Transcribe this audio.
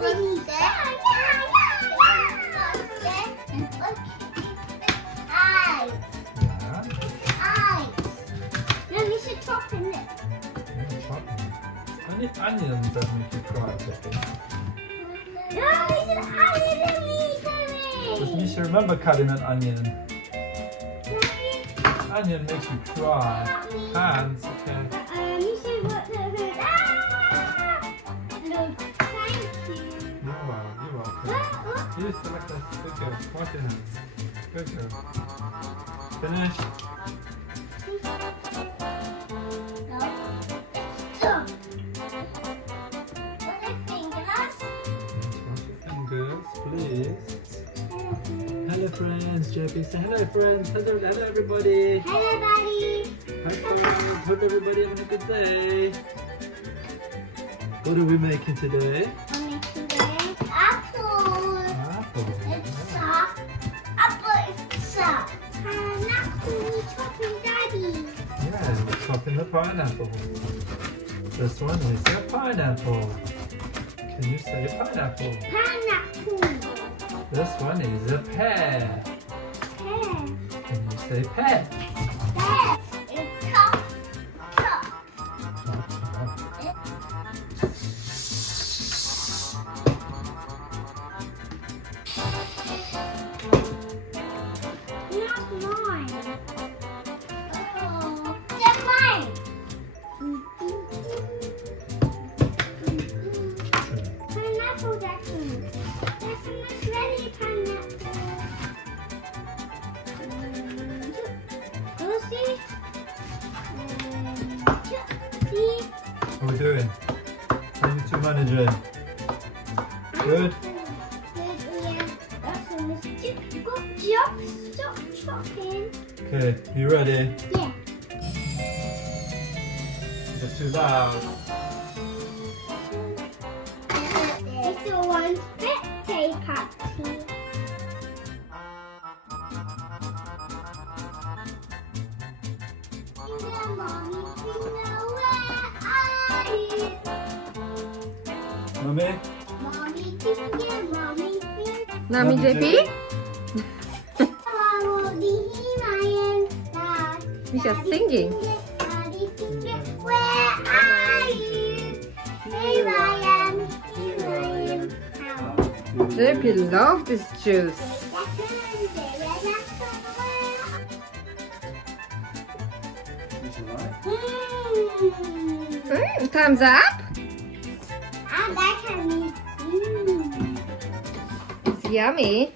어때? Then we should chop in it. Only onions that make you cry, Becky. No, we should add it in me. Just need to remember cutting an onion. Onion makes you cry. Hands, okay. You should put the hood. No, thank you. You're welcome. You just go like that. Good girl. Wash your hands. Good girl. Finish. Fingers, please. Hello friends, JP say hello friends. Hello everybody. Hello, buddy. Hi friends, hope everybody having a good day. What are we making today? I'm making today apple. Apple. It's soft. Apple is soft. Pineapple chopping daddy. Yeah, we're chopping the pineapple. This one is a pineapple. Can you say pineapple? Pineapple. This one is a pear. Pear. Can you say pear? Pear. It's top. Top. Not mine. Oh, they're mine. Pineapple, Jackson. Jackson is ready, pineapple. Go see. See. What are we doing? How you two managing? Good? Good, yeah. Jackson is go jump, stop chopping. Okay, you ready? Yeah. You're too loud. It's a one birthday party. Finger, mommy, finger, where are you? Mummy? Mommy, finger, mommy, finger. Nami Love you, JP? Dad. We are singing. Daddy finger, where are you? Here I am, here I am. How? JP love this juice. Thumbs up. And I can eat. It's yummy.